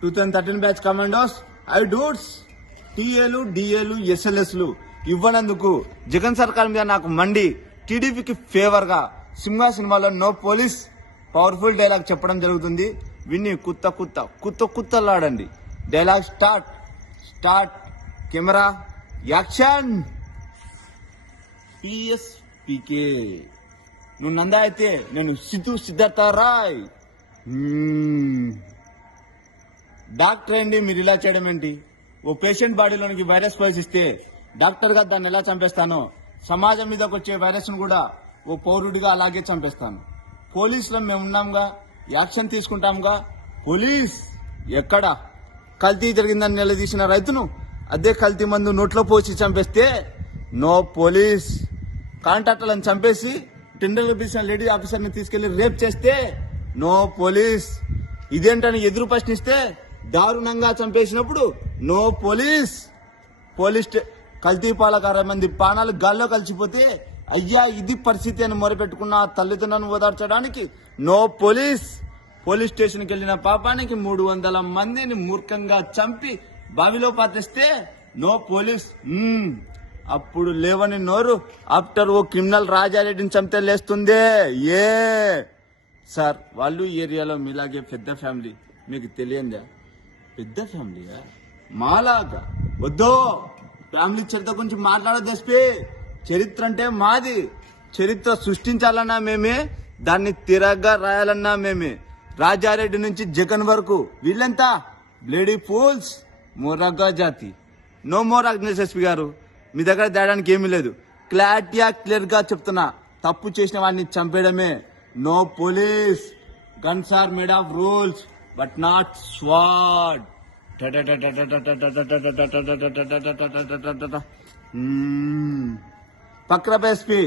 Two thousand thirteen batch commandos I డూట్స్ టీఏలు డిఏలు ఎస్ఎల్ఎస్లు ఇవ్వనందుకు జగన్ సర్కార్ మీద నాకు మండి టీడీపీకి ఫేవర్గా సింహా సింహ సినిమాలో నో పోలీస్ పవర్ఫుల్ డైలాగ్ చెప్పడం జరుగుతుంది. విని కుత్త కుత్త కుత్త కుత్తలాడండి. Dialogue start start camera action! PS PK నువ్వు నందా అయితే నేను సిద్ధు సిద్ధార్థ రాయ్. డాక్టర్ ఏంటి మీరు ఇలా చేయడం ఏంటి? ఓ పేషెంట్ బాడీలోనికి వైరస్ పోషిస్తే డాక్టర్ గారు దాన్ని ఎలా చంపేస్తానో సమాజం మీదకి వచ్చే వైరస్ను కూడా ఓ పౌరుడిగా అలాగే చంపేస్తాను. పోలీసులో మేము ఉన్నాంగా యాక్షన్ తీసుకుంటాంగా పోలీస్ ఎక్కడ? కల్తీ జరిగిందని నిలదీసిన రైతును అదే కల్తీ మందు నోట్లో పోసి చంపేస్తే నో పోలీస్. కాంట్రాక్టర్లను చంపేసి టెండర్లు పిలిచిన లేడీ ఆఫీసర్ని తీసుకెళ్ళి రేప్ చేస్తే నో పోలీస్. ఇదేంటని ఎదురు ప్రశ్నిస్తే దారుణంగా చంపేసినప్పుడు నో పోలీస్. పోలీస్ స్టే- కల్తీ అరవై మంది ప్రాణాలు గాల్లో కలిసిపోతే అయ్యా ఇది పరిస్థితి అని మొరపెట్టుకున్న తల్లిదండ్రులను ఓదార్చడానికి నో పోలీస్. పోలీస్ స్టేషన్కి వెళ్ళిన పాపానికి మూడు వందల మందిని మూర్ఖంగా చంపి బావిలో పాతిస్తే నో పోలీస్. అప్పుడు లేవని నోరు. ఆఫ్టర్ ఓ క్రిమినల్ రాజారెడ్డిని చంపితే లేస్తుందే. ఏ? సార్ వాళ్ళు ఏరియాలో మీలాగే పెద్ద ఫ్యామిలీ. మీకు తెలియందా? పెద్ద ఫ్యామిలీయా? మాలాగా. వద్దో ఫ్యామిలీ చరిత్ర గురించి మాట్లాడదు ఎస్పీ. చరిత్ర అంటే మాది. చరిత్ర సృష్టించాలన్నా మేమే దాన్ని తిరగ్గా రాయాలన్నా మేమే. రాజారెడ్డి నుంచి జగన్ వరకు. వీళ్ళంతా? బ్లేడీ ఫూల్స్. మొరగ్గా జాతి. నో మోర్ అగ్నేష్ ఎస్పీ గారు. మీ దగ్గర తేడానికి ఏమీ లేదు. క్లారిటీగా క్లియర్గా చెప్తున్నా. తప్పు చేసిన వాడిని చంపేయడమే. No police. Guns are made of rules. But not స్వాడ్ పక్రప ఎస్పీ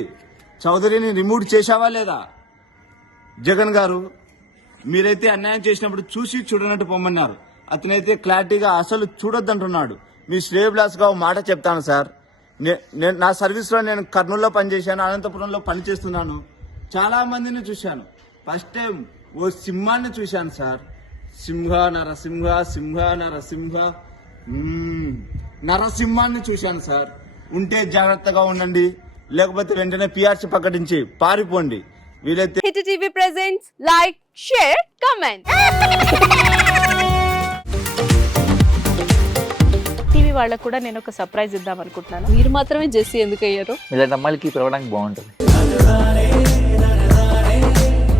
చౌదరిని రిమూవ్ చేశావా లేదా జగన్ గారు మీరైతే అన్యాయం చేసినప్పుడు చూసి చూడనట్టు పొమ్మన్నారు అతనైతే క్లారిటీగా అసలు చూడొద్దంటున్నాడు మీ శ్రేయబ్లాస్గా మాట చెప్తాను సార్ నేను నా సర్వీస్లో నేను కర్నూలులో పనిచేశాను అనంతపురంలో పనిచేస్తున్నాను చాలా మందిని చూశాను ఫస్ట్ టైం ఓ సింహాన్ని చూశాను సార్ సింహ నరసింహ సింహ నరసింహ. నరసింహాన్ని చూశాను సార్. ఉంటే జాగ్రత్తగా ఉండండి. లేకపోతే వెంటనే పిఆర్సీ ప్రకటించి పారిపోండి. వీలైతే hit TV presents like share comment TV వాళ్ళకు కూడా నేను ఒక సర్ప్రైజ్ ఇద్దాం అనుకుంటున్నాను. మీరు మాత్రమే జెస్సీ ఎందుకు అయ్యారు ఇలాంటి అమ్మాయిలకి పిలవడానికి బాగుంటుంది.